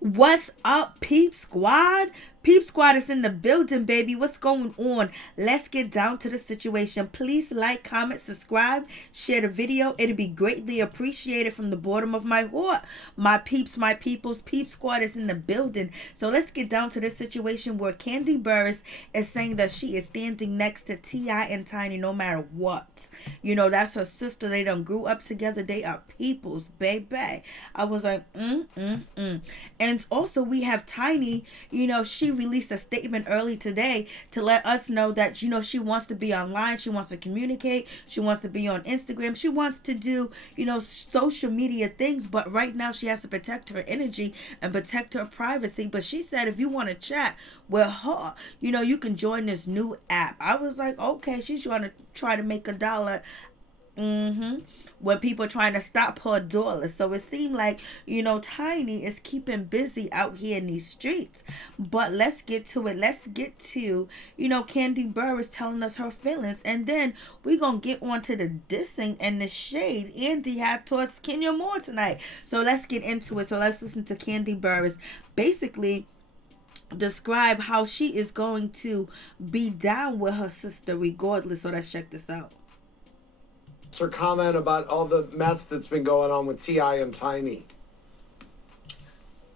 What's up, Peep Squad? Peep Squad is in the building, baby. What's going on? Let's get down to the situation. Please like, comment, subscribe, share the video. It'll be greatly appreciated from the bottom of my heart. My peeps, my peoples, Peep Squad is in the building. So let's get down to this situation where Kandi Burruss is saying that she is standing next to T.I. and Tiny no matter what. You know, that's her sister. They done grew up together. They are peoples, baby. I was like, And also we have Tiny, you know, she released a statement early today to let us know that, you know, she wants to be online, she wants to communicate, she wants to be on Instagram, she wants to do, you know, social media things, but right now she has to protect her energy and protect her privacy. But she said if you want to chat with her, you know, you can join this new app. I was like, okay, she's try to make $1. When people are trying to stop her daughter. So it seemed like, you know, Tiny is keeping busy out here in these streets. But let's get to it. Let's get to, you know, Kandi Burruss telling us her feelings. And then we're going to get on to the dissing and the shade Andy had towards Kenya more tonight. So let's get into it. So let's listen to Kandi Burruss basically describe how she is going to be down with her sister regardless. So let's check this out. Her comment about all the mess that's been going on with T.I. and Tiny.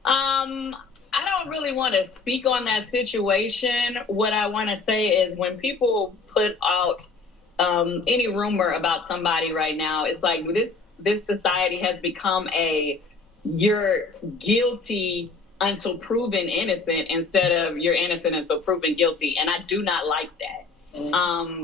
I don't really want to speak on that situation. What I want to say is when people put out any rumor about somebody right now, it's like this society has become a you're guilty until proven innocent instead of you're innocent until proven guilty. And I do not like that.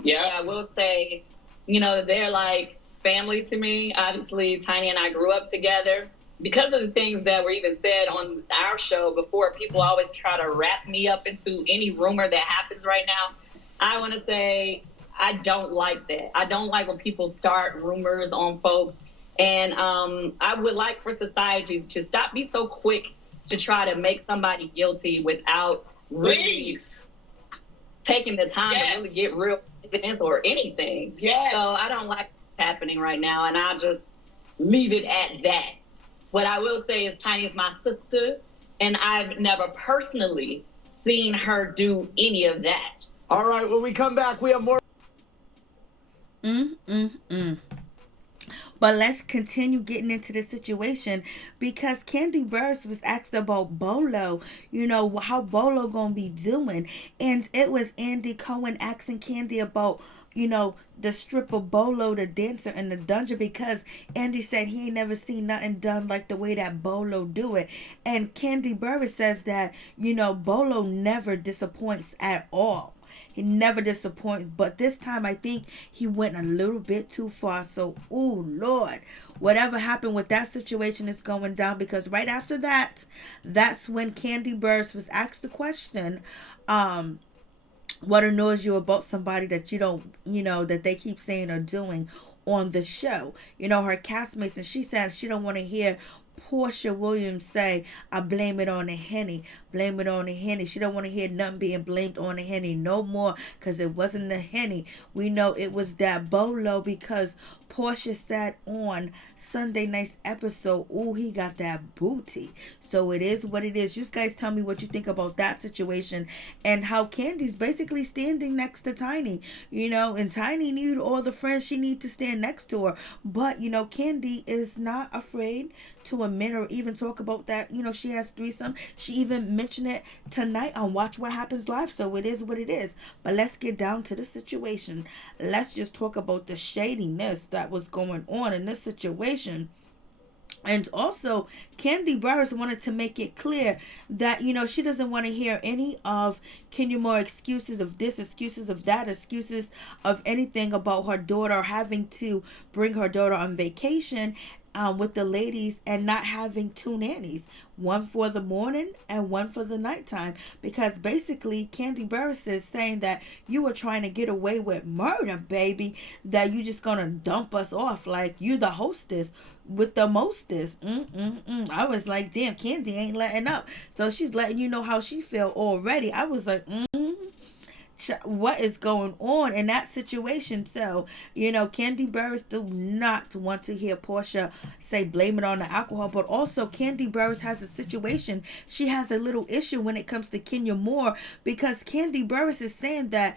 Yeah, I will say, you know, they're like family to me. Obviously, Tiny and I grew up together. Because of the things that were even said on our show before, people always try to wrap me up into any rumor that happens right now. I want to say I don't like that. I don't like when people start rumors on folks. And I would like for society to stop be so quick to try to make somebody guilty without really taking the time to really get real evidence or anything. So I don't like what's happening right now, and I'll just leave it at that. What I will say is Tiny is my sister, and I've never personally seen her do any of that. All right, when we come back, we have more. But let's continue getting into the situation because Kandi Burruss was asked about Bolo, you know, how Bolo gonna be doing. And it was Andy Cohen asking Kandi about, you know, the stripper Bolo, the dancer in the dungeon, because Andy said he ain't never seen nothing done like the way that Bolo do it. And Kandi Burruss says that, you know, Bolo never disappoints at all. He never disappoints, but this time I think he went a little bit too far. So, oh Lord, whatever happened with that situation is going down, because right after that, that's when Kandi Burruss was asked the question, what annoys you about somebody that you don't, you know, that they keep saying or doing on the show. You know, her castmates, and she said she don't want to hear Porsha Williams say, I blame it on the Henny. Blame it on the Henny. She don't want to hear nothing being blamed on the Henny no more, because it wasn't the Henny. We know it was that Bolo, because Porsha said on Sunday night's episode, oh, he got that booty. So it is what it is. You guys tell me what you think about that situation and how Kandi's basically standing next to Tiny, you know, and Tiny need all the friends she needs to stand next to her. But, you know, Kandi is not afraid to admit or even talk about that. You know, she has threesome. She even mentioned it tonight on Watch What Happens Live. So it is what it is. But let's get down to the situation. Let's just talk about the shadiness that was going on in this situation. And also, Kandi Burruss wanted to make it clear that, you know, she doesn't want to hear any of Kenya Moore excuses of this, excuses of that, excuses of anything about her daughter having to bring her daughter on vacation with the ladies and not having two nannies, one for the morning and one for the nighttime, because basically Kandi Burruss is saying that you were trying to get away with murder, baby, that you just gonna dump us off like you the hostess with the mostest. I was like, damn, Kandi ain't letting up. So she's letting you know how she feel already. I was like, what is going on in that situation. So, Kandi Burruss do not want to hear Porsha say blame it on the alcohol, but also Kandi Burruss has a situation. She has a little issue when it comes to Kenya Moore, because Kandi Burruss is saying that,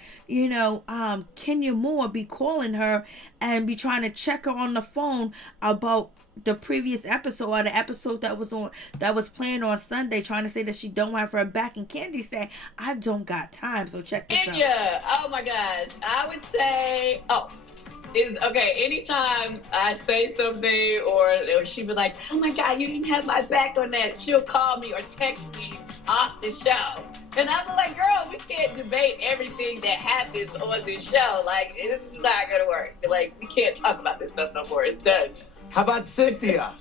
Kenya Moore be calling her and be trying to check her on the phone about the previous episode, or the episode that was playing on Sunday, trying to say that she don't have her back, and Kandi said, I don't got time. So check this out. Yeah, oh my gosh, I would say, okay, anytime I say something or she be like, oh my God, you didn't have my back on that, she'll call me or text me off the show. And I'm like, girl, we can't debate everything that happens on this show. Like, it's not gonna work. Like, we can't talk about this stuff no more. It's done. How about Cynthia?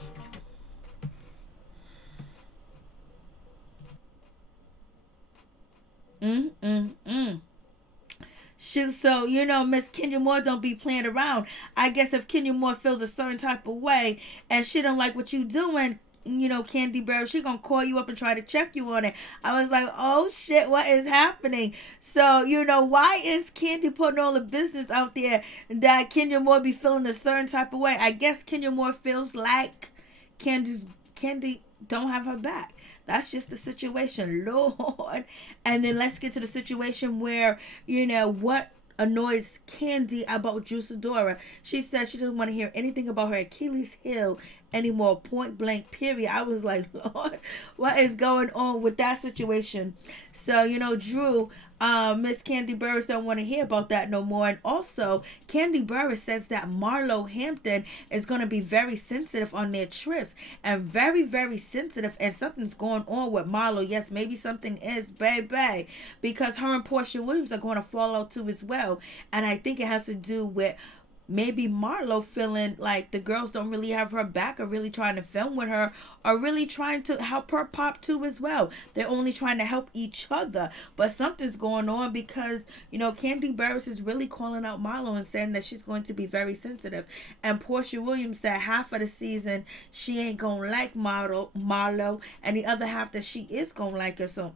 Shoot, so Miss Kenya Moore don't be playing around. I guess if Kenya Moore feels a certain type of way and she don't like what you doing, Kandi Burruss, she gonna call you up and try to check you on it. I was like, oh shit, what is happening? So, why is Kandi putting all the business out there that Kenya Moore be feeling a certain type of way? I guess Kenya Moore feels like Kandi don't have her back. That's just the situation, Lord. And then let's get to the situation where, what annoys Kandi about Sidora. She said she doesn't want to hear anything about her Achilles heel anymore, point blank, period. I was like, Lord, what is going on with that situation? So, Drew, Miss Kandi Burruss don't want to hear about that no more. And also, Kandi Burruss says that Marlo Hampton is going to be very sensitive on their trips, and very, very sensitive, and something's going on with Marlo. Yes, maybe something is, baby, because her and Porsha Williams are going to fall out too as well. And I think it has to do with maybe Marlo feeling like the girls don't really have her back, or really trying to film with her, or really trying to help her pop too as well. They're only trying to help each other. But something's going on, because, Kandi Burruss is really calling out Marlo and saying that she's going to be very sensitive. And Porsha Williams said half of the season she ain't gonna like Marlo, and the other half that she is gonna like her. So,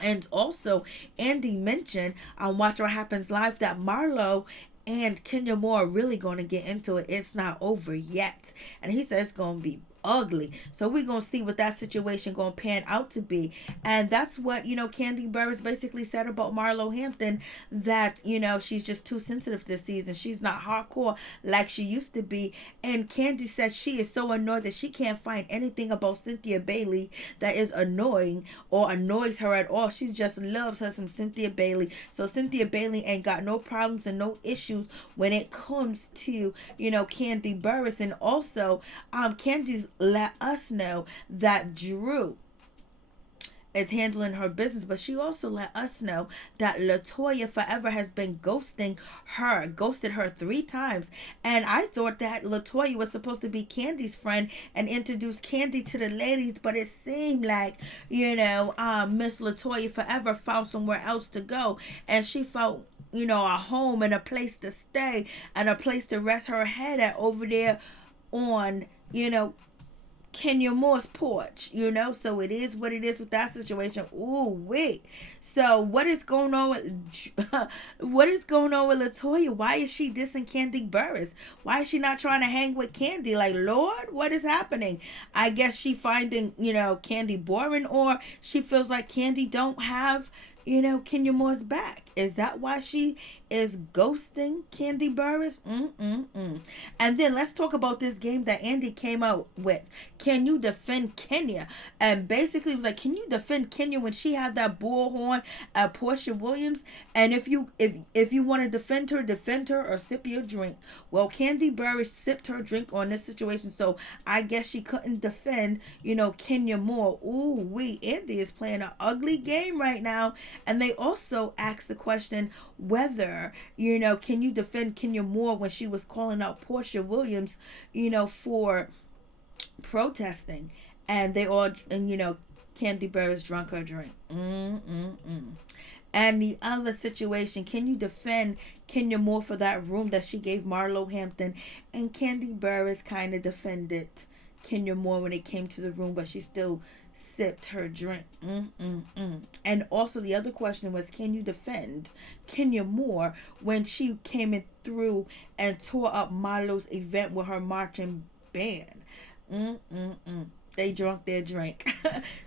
And also, Andy mentioned on Watch What Happens Live that Marlo and Kenya Moore are really going to get into it. It's not over yet. And he said it's going to be ugly. So we're going to see what that situation going to pan out to be. And that's what, Kandi Burruss basically said about Marlo Hampton, that, she's just too sensitive this season. She's not hardcore like she used to be. And Kandi said she is so annoyed that she can't find anything about Cynthia Bailey that is annoying or annoys her at all. She just loves her some Cynthia Bailey. So Cynthia Bailey ain't got no problems and no issues when it comes to, Kandi Burruss. And also, Kandi's let us know that Drew is handling her business, but she also let us know that Latoya forever has been ghosted her 3 times. And I thought that Latoya was supposed to be Kandi's friend and introduce Kandi to the ladies, but it seemed like, Miss Latoya forever found somewhere else to go, and she felt, a home and a place to stay and a place to rest her head at over there on, Kenya Moore's porch, so it is what it is with that situation. Ooh, wait. So what is going on with Latoya? Why is she dissing Kandi Burruss? Why is she not trying to hang with Kandi? Like, Lord, what is happening? I guess she finding, Kandi boring, or she feels like Kandi don't have, Kenya Moore's back. Is that why she is ghosting Kandi Burruss? And then let's talk about this game that Andy came out with. Can you defend Kenya? And basically it was like, can you defend Kenya when she had that bullhorn at Porsha Williams? And if you want to defend her or sip your drink. Well, Kandi Burruss sipped her drink on this situation, so I guess she couldn't defend, Kenya Moore. Ooh, Andy is playing an ugly game right now. And they also asked the question whether, can you defend Kenya Moore when she was calling out Porsha Williams, for protesting. And they all, and Kandi Burruss drunk her drink. And the other situation, can you defend Kenya Moore for that room that she gave Marlo Hampton? And Kandi Burruss kind of defended Kenya Moore when it came to the room, but she still sipped her drink. And also the other question was, can you defend Kenya Moore when she came in through and tore up Marlo's event with her marching band? They drunk their drink.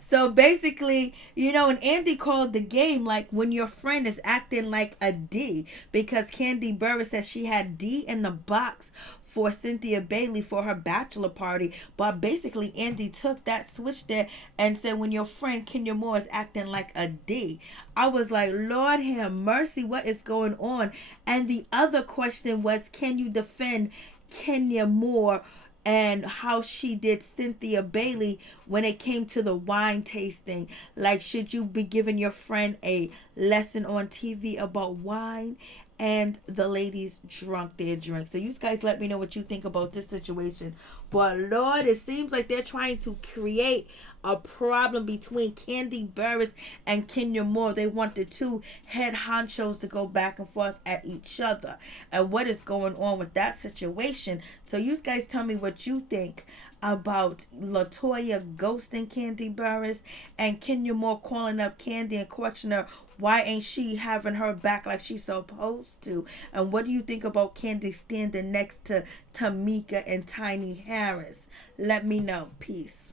So basically, and Andy called the game like when your friend is acting like a D, because Kandi Burruss said she had D in the box for Cynthia Bailey for her bachelor party. But basically, Andy took that, switched it, and said when your friend Kenya Moore is acting like a D. I was like, Lord have mercy, what is going on? And the other question was, can you defend Kenya Moore and how she did Cynthia Bailey when it came to the wine tasting? Like, should you be giving your friend a lesson on TV about wine? And the ladies drunk their drink. So you guys let me know what you think about this situation. But Lord, it seems like they're trying to create a problem between Kandi Burruss and Kenya Moore. They want the two head honchos to go back and forth at each other. And what is going on with that situation? So you guys tell me what you think about Latoya ghosting Kandi Burruss and Kenya Moore calling up Kandi and questioning her, why ain't she having her back like she's supposed to? And what do you think about Kandi standing next to Tameka and Tiny Harris? Let me know. Peace.